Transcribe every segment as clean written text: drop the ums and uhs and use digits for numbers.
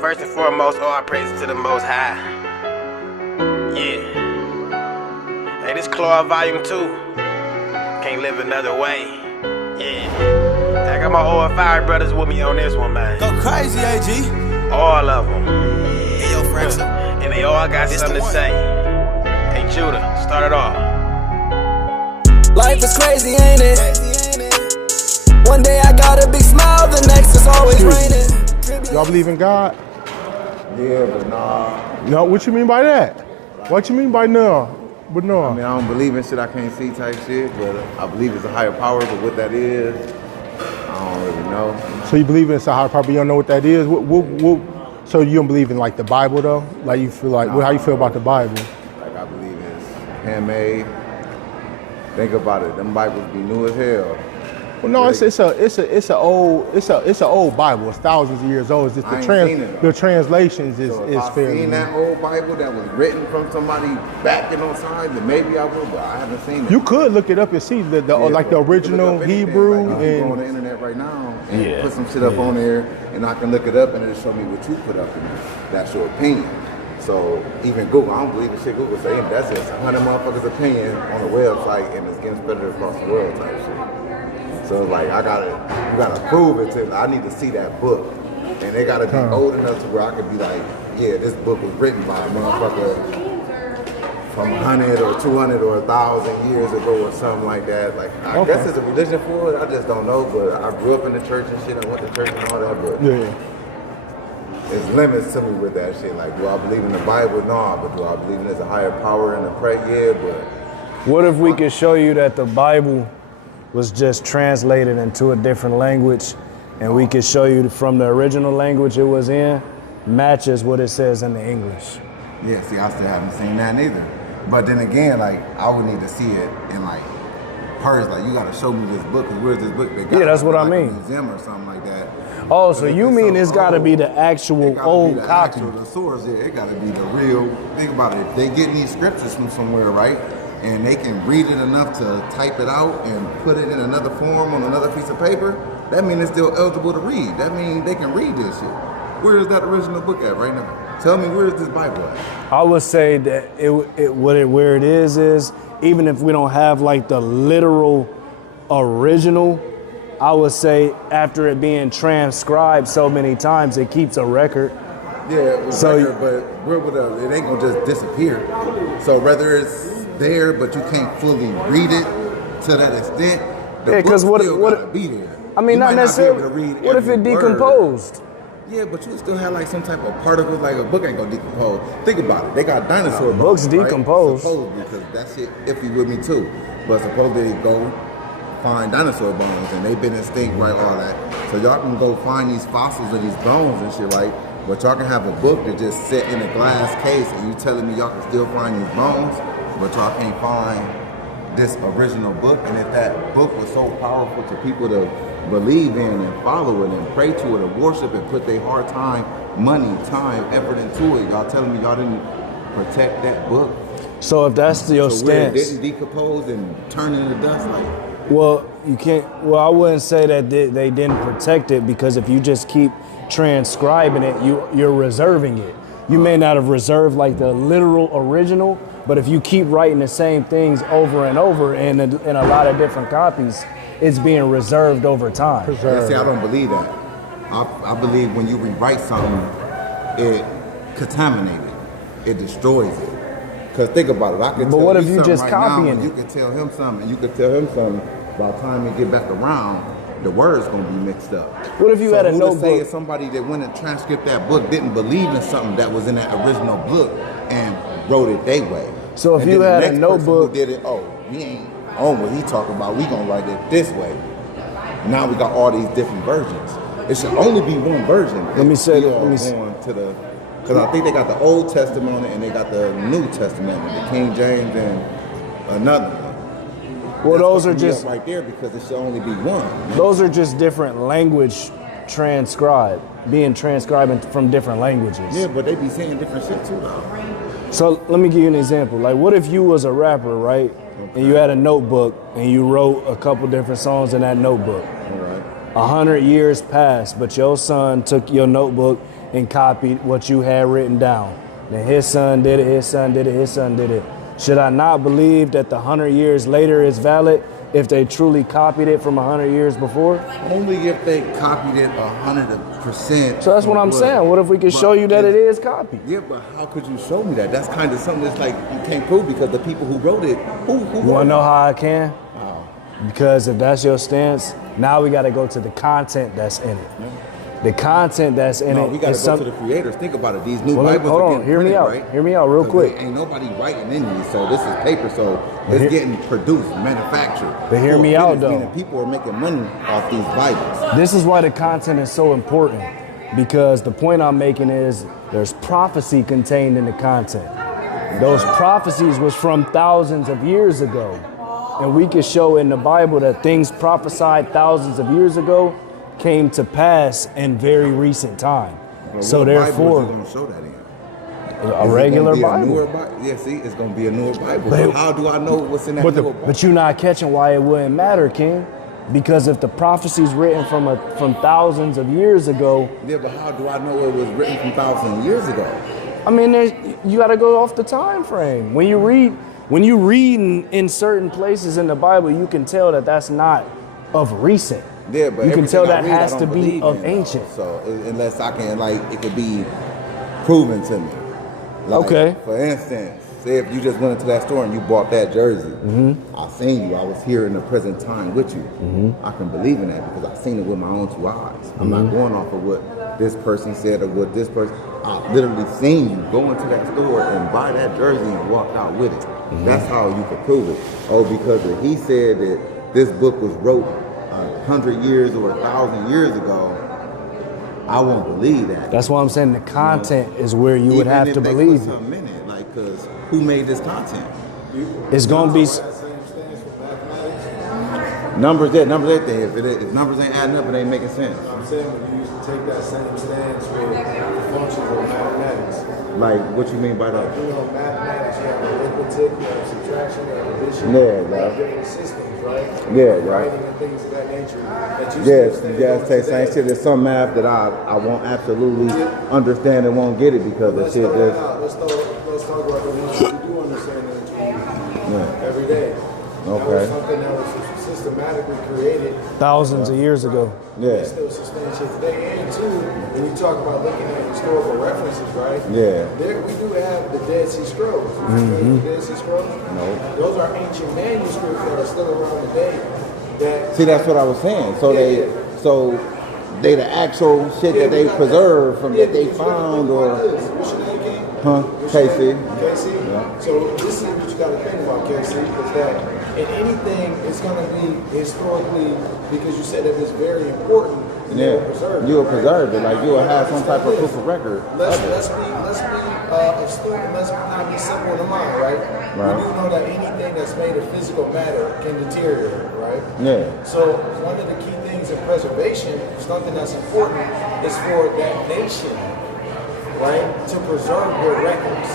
first and foremost, all praises to the Most High. Yeah. Hey, this Claw Volume 2. Can't live another way. Yeah. I got my O.F.I brothers with me on this one, man. Go crazy, AG. All of them. Hey, yo, Fraxel. And they all got something to say. Hey, Judah, start it off. Life is crazy, ain't it? One day I got a big smile, the next is always raining. Y'all believe in God? Yeah, but nah. No, what you mean by that? What you mean by no? But no. I mean, I don't believe in shit I can't see type shit, but I believe it's a higher power, but what that is, I don't really know. So you believe in it's a higher power, but you don't know what that is? So you don't believe in like the Bible though? Like you feel like, how you feel about the Bible? Like I believe it's handmade. Think about it, them Bibles be new as hell. Well, no, it's an old Bible. It's thousands of years old. It's just the translations is if I fairly. seen that old Bible that was written from somebody back in those times, then maybe I would, but I haven't seen it. You could look it up and see the original Hebrew. Like, you go on the internet right now and put some shit up on there, and I can look it up and it'll show me what you put up in there. That's your opinion. So even Google, I don't believe the shit Google saying. That's just 100 motherfuckers' opinion on the website, and it's getting spread across the world type shit. So like you gotta prove it to. I need to see that book, and they gotta be old enough to where I could be like, yeah, this book was written by a motherfucker from 100 or 200 or 1,000 years ago or something like that. Like I guess it's a religion for it. I just don't know. But I grew up in the church and shit. I went to church and all that. But there's limits to me with that shit. Like, do I believe in the Bible? No. But do I believe there's a higher power in the prayer? Yeah. But what if we could show you that the Bible was just translated into a different language, and we could show you from the original language it was in matches what it says in the English? Yeah, see, I still haven't seen that neither. But then again, like, I would need to see it in like hers. Like, you gotta show me this book, because where's this book? Yeah, that's what I mean. A museum or something like that. Oh, so you mean it's gotta be the actual old copy? The source, yeah, it gotta be the real. Think about it. If they get these scriptures from somewhere, right? And they can read it enough to type it out and put it in another form on another piece of paper, that means it's still eligible to read. That means they can read this shit. Where is that original book at right now? Tell me, where is this Bible at? I would say that where it is even if we don't have like the literal original, I would say after it being transcribed so many times, it keeps a record. Yeah, but it ain't gonna just disappear. So whether it's there, but you can't fully read it to that extent, the book still gotta be there. I mean, not necessarily. What if it decomposed? Yeah, but you still have like some type of particles, like a book ain't gonna decompose. Think about it. They got dinosaur books decompose. Right? Supposedly, because that shit iffy with me too. But supposedly they go find dinosaur bones, and they've been extinct, right, all that. So y'all can go find these fossils of these bones and shit, right? But y'all can have a book that just sit in a glass case, and you telling me y'all can still find these bones, but y'all can't find this original book. And if that book was so powerful to people to believe in and follow it and pray to it and worship and put their hard time, money, time, effort into it, y'all telling me y'all didn't protect that book? So if that's your stance, it didn't decompose and turn into dust, like. Well, you can't. Well, I wouldn't say that they didn't protect it, because if you just keep transcribing it, you're reserving it. You may not have reserved like the literal original, but if you keep writing the same things over and over in a lot of different copies, it's being reserved over time. Yeah, see, I don't believe that. I believe when you rewrite something, it contaminates it. It destroys it. Because think about it. I could tell what if you you something just right copying now, it? You could tell him something, and you could tell him something. By the time you get back around, the words gonna be mixed up. What if you had a notebook? Say if somebody that went and transcribed that book didn't believe in something that was in that original book and wrote it their way. So if you had a notebook, who did it, we ain't on what he talking about. We gonna write it this way. Now we got all these different versions. It should only be one version. Let me say that. Because I think they got the Old Testament and they got the New Testament, the King James and another one. Well, those are just right there, because it should only be one. Those are just different language being transcribed from different languages. Yeah, but they be saying different shit too, though. So let me give you an example. Like, what if you was a rapper, right? And you had a notebook and you wrote a couple different songs in that notebook. All right. 100 years passed, but your son took your notebook and copied what you had written down. Then his son did it, his son did it, his son did it. Should I not believe that the 100 years later is valid if they truly copied it from 100 years before? Only if they copied it 100%. So that's what I'm saying. What if we could show you that it is copied? Yeah, but how could you show me that? That's kind of something that's like you can't prove because the people who wrote it, who You wrote want to it? know how I can? Wow. Because if that's your stance, now we got to go to the content that's in it. The content that's in No, it we got is to go to the creators. Think about it. These new Well, Bibles hold are on. getting Hear me printed, out. right? Hear me out real 'Cause quick. Ain't nobody writing in these, so this is paper. So it's getting produced, manufactured. But hear For me out, business, though. meaning people are making money off these Bibles. This is why the content is so important, because the point I'm making is there's prophecy contained in the content. Those prophecies was from thousands of years ago. And we can show in the Bible that things prophesied thousands of years ago came to pass in very recent time. But So what therefore, Bible is you gonna show that in? a Is it regular gonna be a Bible. newer Bible? Yeah, see, it's gonna be a newer Bible. But- So how do I know what's in that But, newer Bible? but you're not catching why it wouldn't matter, King. Because if the prophecy's written from thousands of years ago, Yeah, but how do I know it was written from thousands of years ago? I mean, you got to go off the time frame. When you read in certain places in the Bible, you can tell that that's not of recent. Yeah, but you can everything tell I that read, I has don't to be believe of in, though. ancient. So unless I can, like, it could be proven to me. Like, Okay. For instance, say if you just went into that store and you bought that jersey, I seen you. I was here in the present time with you. I can believe in that because I seen it with my own two eyes. I'm not going off of what this person said or what this person. I literally seen you go into that store and buy that jersey and walk out with it. That's how you could prove it. Oh, because if he said that this book was wrote 100 years or 1,000 years ago, I won't believe that. That's why I'm saying the content is where you would Even have if to they believe put it. something in it, like, cause who made this content? It's gonna be. Numbers thing. If numbers ain't adding up, it ain't making sense. I'm saying when you used to take that same stance with the functions of mathematics. Like, what you mean by that? You know, mathematics, you have arithmetic, you have subtraction, you have addition. Yeah, you have yeah. different systems, right? Yeah, yeah. Writing and things of that nature. That you Yes, still you guys say today. same shit. There's some math that I won't absolutely understand and won't get it because the Let's shit throw that just. out. Let's talk about the ones that you do understand that you Yeah. every day. That Okay. was something that was systematically created. Thousands of years ago. Yeah. It's still substantiated today. And two, when you talk about looking at historical references, right? Yeah. There, we do have the Dead Sea Scrolls. You familiar with the Dead Sea Scrolls? No. Those are ancient manuscripts that are still around today. That See, that's what I was saying. So they the actual shit that they preserved from that they found or. What's your name, King? Huh? KC. KC? Yeah. So this is what you got to think about, KC, is that in anything, it's going to be historically, because you said that it's very important, and Yeah. you'll preserve it. You'll right? preserve it. Like you'll have some type of proof of record. Let's be astute, and let's not be simple in the mind, right? Right. We do know that anything that's made of physical matter can deteriorate, right? Yeah. So one of the key things in preservation, something that's important, is for that nation, right, to preserve their records.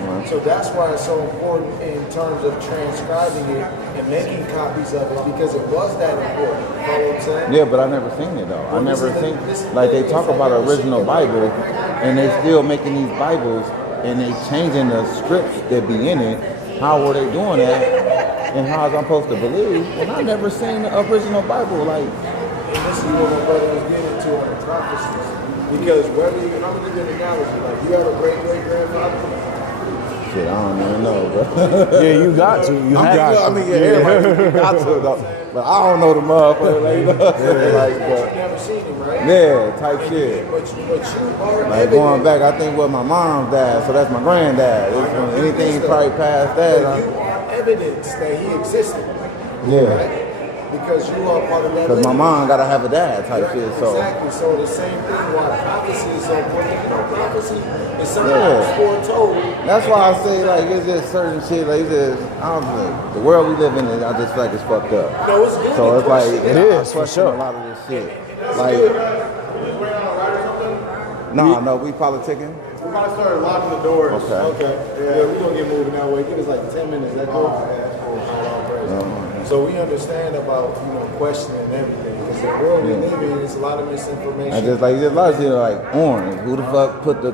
Right. So that's why it's so important in terms of transcribing it and making copies of it, because it was that important. You follow what I'm saying? Yeah, but I never seen it though. I Well, never this is seen the like they thing, talk it's about like an original never seen it. Bible, and they still making these Bibles and they changing the scripts that be in it. How are they doing that? And how is I supposed to believe? And I never seen the original Bible. Like, And this is what my brother was getting to on the prophecies. Because whether you, and I'm going to give you an analogy, like you have a great-great-grandfather. shit, I don't even know, bro. Yeah, you got to. You have to. I mean, yeah, everybody got to, though. But I don't know the motherfucker. Like, you know what I'm saying? Like, You've never seen him, right? yeah, type shit. But you are Like going back, I think what my mom's dad, so that's my granddad. It's anything probably past that. But you are evidence that he existed. Yeah. Right? Because you are part of that. Because my lineage. mom gotta have a dad type Right, shit. So exactly. So the same thing why prophecy is so important. You know, prophecy is something Yeah. that's foretold. that's why I say like it's just certain shit. Like it's just I don't know. The world we live in, I just feel like it's fucked up. No, it's good. So to it's like question It it. is, I for question sure. a lot of this shit. That's Like good. no, we politicking. We're about to start locking the doors. Okay. Yeah, we're gonna get moving that way. Give us like 10 minutes. That cool? So we understand about questioning everything because The world we live in is a lot of misinformation. I just like there's a lot of shit like orange. Who the fuck put the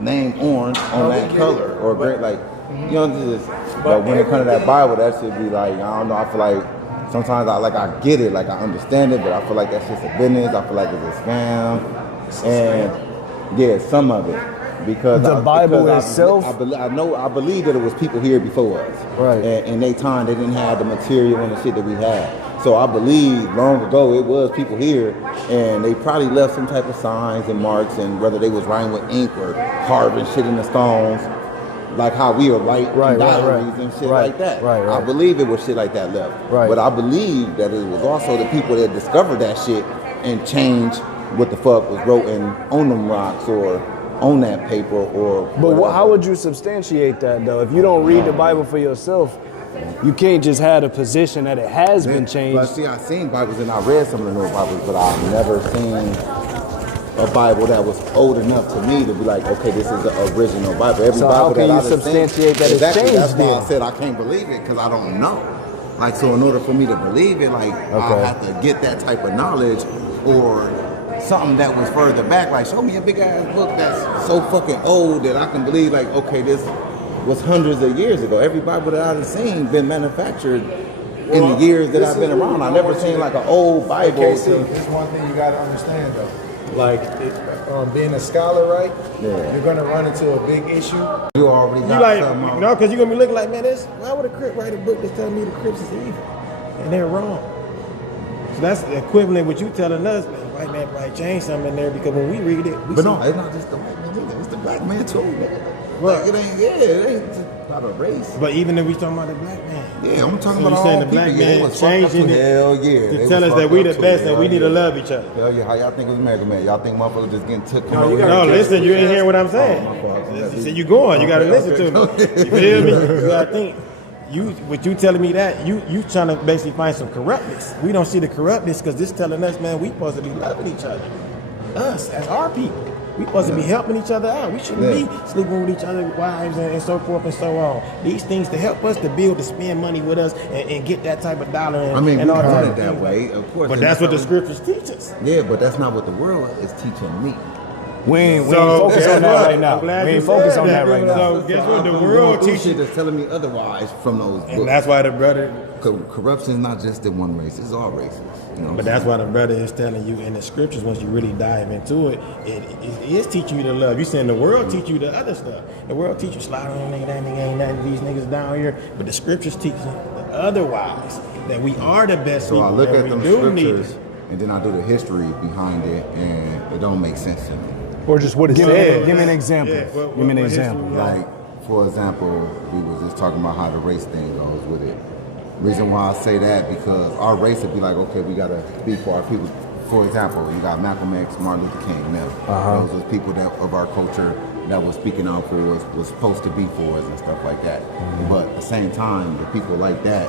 name orange on that color or great? Like you know, just but when it comes to that Bible, that should be like I don't know. I feel like sometimes I get it, like I understand it, but I feel like that's just a business. I feel like it's a scam, and yeah, some of it. Because the Bible itself, I believe that it was people here before us, right? And in their time, they didn't have the material and the shit that we had. So I believe long ago it was people here, and they probably left some type of signs and marks, and whether they was writing with ink or carving shit in the stones, like how we are write diaries and shit like that. Right. I believe it was shit like that left. Right. But I believe that it was also the people that discovered that shit and changed what the fuck was written on them rocks or on that paper or But how would you substantiate that though? If you don't read the Bible for yourself, you can't just have a position that it has been changed. But see, I've seen Bibles and I read some of the new Bibles, but I've never seen a Bible that was old enough to me to be like, okay, this is the original Bible. Every So Bible how can that you I've seen, substantiate that it's exactly, changed that's why then? I said I can't believe it because I don't know. Like, so in order for me to believe it, like, I have to get that type of knowledge or something that was further back. Like, show me a big ass book that's so fucking old that I can believe, like, okay, this was hundreds of years ago. Every Bible that I've seen been manufactured in the years that I've been around. I never seen like an old Bible. Okay, see, there's one thing you gotta understand though. Like, being a scholar, right? Yeah. You're gonna run into a big issue. You already got You like, something on. no, because you're going to be looking like, man, why would a Crip write a book that's telling me the Crips is evil? And they're wrong. So that's equivalent with you telling us, man, white man probably changed something in there because when we read it, we But see no, it's not just the white man either. It's the black man too. Well, Like, it ain't just about a race. But even if we talking about the black man. Yeah, I'm talking So about you all saying the people. black Yeah, man they was fucked up changing too. it Hell yeah. to They tell was us that fucked we up the too. best and we Hell need to yeah. love each other. Hell yeah, how y'all think it was Mega Man? Y'all think motherfuckers just getting took? No, listen, you ain't hearing what I'm saying. Oh, my fault. So you going, you gotta listen to me. You feel me? You gotta think. What you telling me that you trying to basically find some corruptness. We don't see the corruptness because this telling us, man, we supposed to be loving each other. Us as our people. We supposed to be helping each other out. We shouldn't be sleeping with each other's wives and so forth and so on. These things to help us to build, to spend money with us and get that type of dollar and, I mean, and we all want that it that way, of course. But and that's what the something- scriptures teach us. Yeah, but that's not what the world is teaching me. We ain't So, focus guess on that what? right now. I'm glad We you ain't focus said on that right now. So guess what? The I'm world going through teaches, shit that's telling me otherwise from those books. and that's why the brother. Corruption is not just in one race; it's all races. You know. But that's why the brother is telling you in the scriptures. Once you really dive into it, it is teaching you to love. You saying the world teach you the other stuff. The world teach you slide on nigga, that nigga ain't nothing. These niggas down here. But the scriptures teach you otherwise. That we are the best So people. I look and at we them do need scriptures, it. and then I do the history behind it, and it don't make sense to me. Or just what it said. Give me an example. Yeah, Give me an example. Like, for example, we was just talking about how the race thing goes with it. Reason why I say that, because our race would be like, okay, we gotta be for our people. For example, you got Malcolm X, Martin Luther King, them. Those was people that of our culture that was speaking out for us, was supposed to be for us and stuff like that. But at the same time, the people like that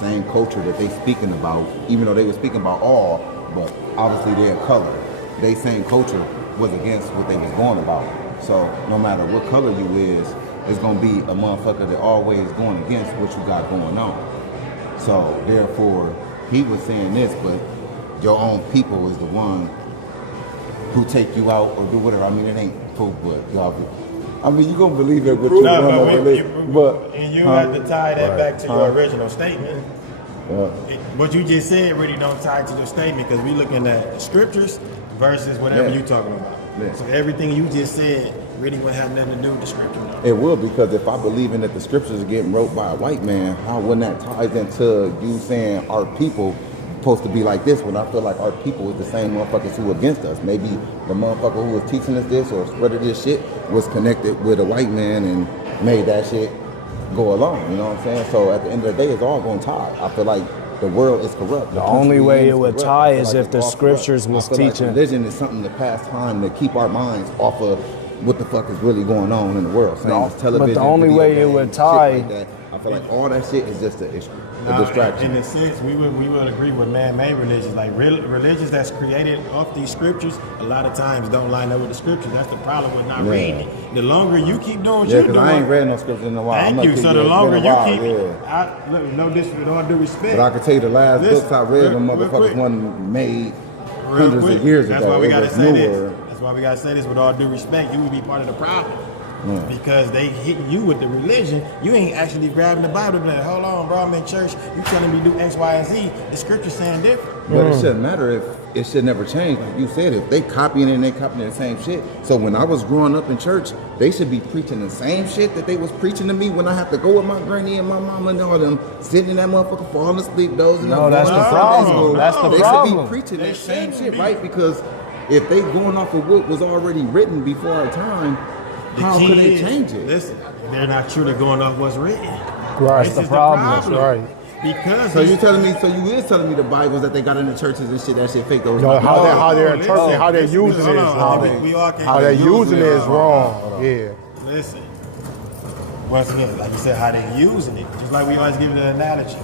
same culture that they speaking about, even though they were speaking about all, but obviously their color, they same culture was against what they was going about. So no matter what color you is, it's gonna be a motherfucker that always going against what you got going on. So therefore, he was saying this, but your own people is the one who take you out or do whatever. I mean, it ain't proof, but y'all. I mean, you gonna believe it, what you No, wanna but believe. and you have to tie that back to your original statement. Yeah. What you just said really don't tie to the statement because we looking at the scriptures versus whatever Yeah. you talking about. Yeah. So everything you just said really wouldn't have nothing to do with the scripture. It will, because if I believe in that the scriptures are getting wrote by a white man, how wouldn't that ties into you saying our people supposed to be like this when I feel like our people is the same motherfuckers who against us? Maybe the motherfucker who was teaching us this or spreading this shit was connected with a white man and made that shit go along, you know what I'm saying? So at the end of the day, it's all going to tie. I feel like the world is corrupt. The only way it would tie I feel is like if it's the all scriptures corrupt. was I feel teaching. Like religion is something to pass time to keep our minds off of what the fuck is really going on in the world. Same as television, but the only video way it games, would shit tie- like that. I feel like all that shit is just a distraction. In a sense, we would agree with man-made religions. Like religions that's created off these scriptures, a lot of times don't line up with the scriptures. That's the problem with not reading it. The longer you keep doing what you're doing. I ain't read no scriptures in a while. Thank you. So the longer you keep it, look, no disrespect, with all due respect. But I can tell you the last books I read, them motherfuckers wasn't made hundreds of years ago. That's why we gotta say this. That's why we gotta say this with all due respect. You would be part of the problem. Because they hitting you with the religion, you ain't actually grabbing the Bible and like, hold on, bro, I'm in church, you telling me to do X, Y, and Z. The scripture's saying different. But it shouldn't matter if it should never change. Like you said, if they copying it and they copying the same shit. So when I was growing up in church, they should be preaching the same shit that they was preaching to me when I have to go with my granny and my mama and all them, sitting in that motherfucker falling asleep, dozing. No, that's the problem. That's the problem. They should be preaching that same shit, right? Because if they going off of what was already written before our time, how could they change it? Listen, they're not truly going off what's written. Right, that's the problem. That's right. Because so you telling me? So you is telling me the Bibles that they got in the churches and shit, that shit fake? Those how they're interpreting, how they're using it is wrong. How they're using it is wrong. Yeah. Listen. Once again, like you said, how they're using it. Just like we always give it an analogy.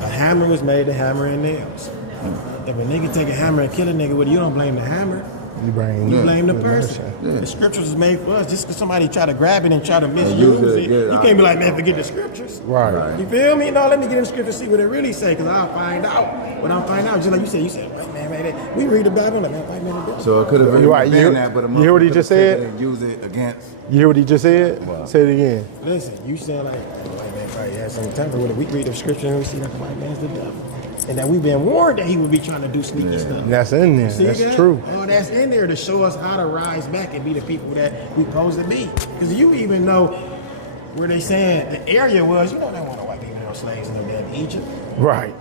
A hammer was made to hammer and nails. If a nigga take a hammer and kill a nigga with it, you don't blame the hammer. You blame the person. The scriptures is made for us. Just because somebody try to grab it and try to misuse it, you can't be like, man, forget the scriptures. Right. You feel me? No, let me get in the scripture, see what it really say, because I'll find out. When I find out, just like you said, white man made it. We read the Bible, like, man, white man did it. So it could have really been that, but you hear what he just said? And use it against. You hear what he just said? Wow. Say it again. Listen, you said like, white man probably had some temper with it. We read the scripture and we see that the white man's the devil. And that we've been warned that he would be trying to do sneaky stuff. That's in there. That's true. Oh, that's in there to show us how to rise back and be the people that we supposed to be. Because you even know where they saying the area was, you know they want to white people, slaves in the damn Egypt. Right.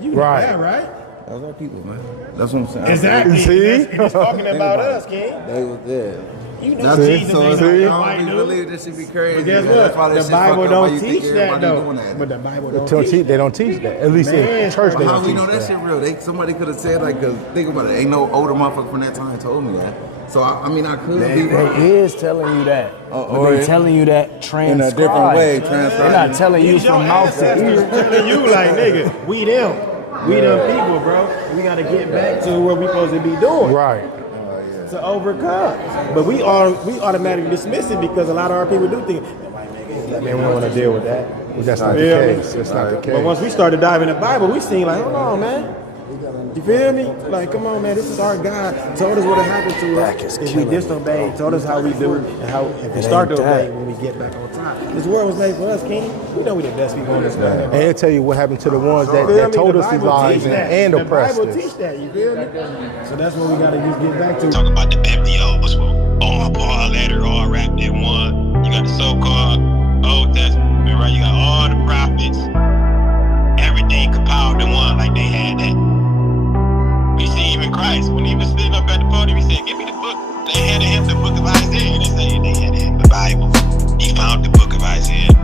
You know that, right? Those are people, man. That's what I'm saying. Exactly. See? It's talking about us, King. They was there. You know Jesus ain't no white dude. Believe this should be crazy. But guess what? The Bible don't teach that though. But the Bible don't teach that. They don't teach that. At least in church they don't teach that. How we know that shit real? Somebody could have said like, cause think about it. Ain't no older motherfucker from that time told me that. So I mean, I could be wrong. They is telling you that. Or they're telling you that transcribed. In a different way, transcribed. They're not telling you from mouth to ear. They're telling you like, nigga, we them. We them people, bro. We gotta get back to what we supposed to be doing. Right. To overcome. But we automatically dismiss it because a lot of our people do think, man, we don't want to deal with that. Well, that's not the case. That's not the case. But once we started diving in the Bible, we seen like, hold on, man. You feel me? Like, come on, man. This is our God. Told us what happened to us if we disobey. Told us how we do and how if we start to obey when we get back on time. This world was made for us, King. We know we the best people on this planet. And it'll tell you what happened to the ones that told us these lies and oppressed us. The Bible teach that. You feel me? So that's what we gotta just get back to. Talk about the biblios, all Paul letter, all wrapped in one. You got the so-called Old Testament, right? You got all the prophets, everything compiled in one, like they had that. We see even Christ, when he was sitting up at the podium, he said, give me the book. They handed him the book of Isaiah. They say they handed him the Bible. He found the book of Isaiah.